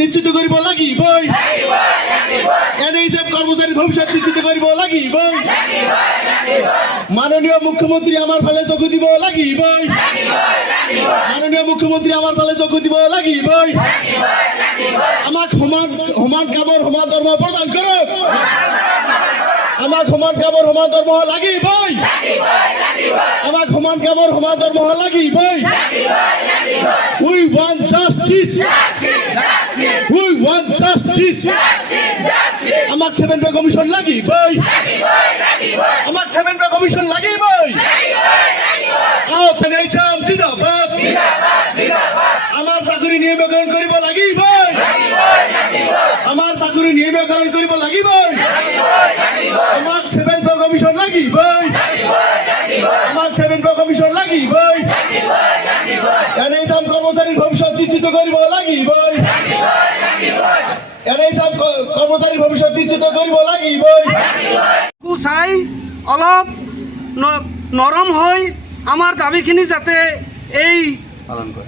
নিশ্চিত কৰিব লাগিবই NHF কৰ্মচাৰীৰ ভৱিষ্যত নিশ্চিত কৰিব লাগিবই মাননীয় মুখ্যমন্ত্ৰী আমাৰ ফালে চকু দিব লাগিবই মাননীয় মুখ্যমন্ত্ৰী আমাৰ ফালে চকু দিব লাগিবই আমাক সমান কামৰ সমান ধৰ্ম প্ৰদান কৰক আমাক সমান কামৰ সমান ধৰ্ম লাগিবই আমাক সমান কামৰ সমান ধৰ্ম লাগিবই We want justice. We want justice. আমাক 7 কমিশন লাগিবই আমাক 7 কমিশন লাগিবই NHF জিন্দাবাদ আমাৰ চাকৰি নিয়মীকৰণ কৰিব লাগিবই আমাৰ চাকৰি নিয়মীকৰণ কৰিব লাগিবই আমাক 7 কমিশন লাগিবই আমাক 7 কমিশন লাগিবই NHF কৰ্মচাৰীৰ ভৱিষ্যত নিশ্চিত কৰিব লাগিবই NHF কৰ্মচাৰীৰ ভৱিষ্যত নিশ্চিত কৰিব লাগিবই চাই অলপ নৰম হৈ আমাৰ দাবীখিনি যাতে এই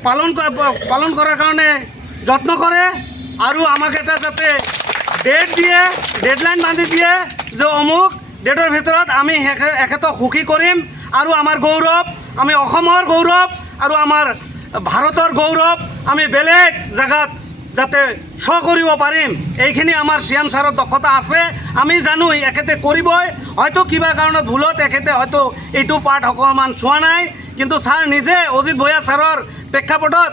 পালন কৰাৰ কাৰণে যত্ন কৰে আৰু আমাক এটা যাতে ডেট দিয়ে ডেডলাইন বান্ধি দিয়ে যে অমুক ডেটৰ ভিতৰত আমি এখেতক সুখী কৰিম আৰু আমাৰ গৌৰৱ আমি অসমৰ গৌৰৱ আৰু আমাৰ ভাৰতৰ গৌৰৱ আমি বেলেগ জেগাত যাতে শ্ব' কৰিব পাৰিম এইখিনি আমাৰ CM ছাৰৰ দক্ষতা আছে আমি জানো এখেতে কৰিবই হয়তো কিবা কাৰণত ভুলত এখেতে হয়তো এইটো পাৰ্ট অকণমান চোৱা নাই কিন্তু ছাৰ নিজে অজিত ভূঞা ছাৰৰ প্ৰেক্ষাপটত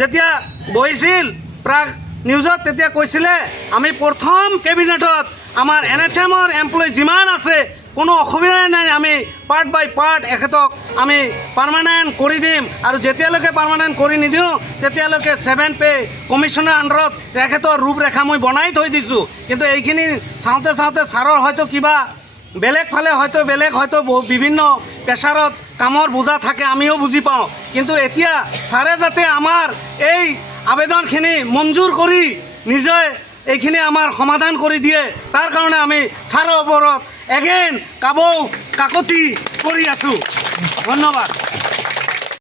যেতিয়া বহিছিল প্ৰাগ নিউজত তেতিয়া কৈছিলে আমি প্ৰথম কেবিনেটত আমাৰ NHMৰ এমপ্লয়ী যিমান আছে কোনো অসুবিধাই নাই আমি পাৰ্ট বাই পাৰ্ট এখেতক আমি পাৰ্মানেণ্ট কৰি দিম আৰু যেতিয়ালৈকে পাৰ্মানেণ্ট কৰি নিদিওঁ তেতিয়ালৈকে 7 পে কমিশ্যনৰ আণ্ডাৰত তেখেতৰ ৰূপৰেখা মই বনাই থৈ দিছোঁ কিন্তু এইখিনি চাওঁতে চাওঁতে ছাৰৰ হয়তো কিবা বেলেগ ফালে হয়তো বিভিন্ন প্ৰেছাৰত কামৰ বোজা থাকে আমিও বুজি পাওঁ কিন্তু এতিয়া ছাৰে যাতে আমাৰ এই আবেদনখিনি মঞ্জুৰ কৰি নিজে এইখিনি আমাৰ সমাধান কৰি দিয়ে তাৰ কাৰণে আমি ছাৰৰ ওপৰত এগেইন কাকতি কৰি আছোঁ ধন্যবাদ।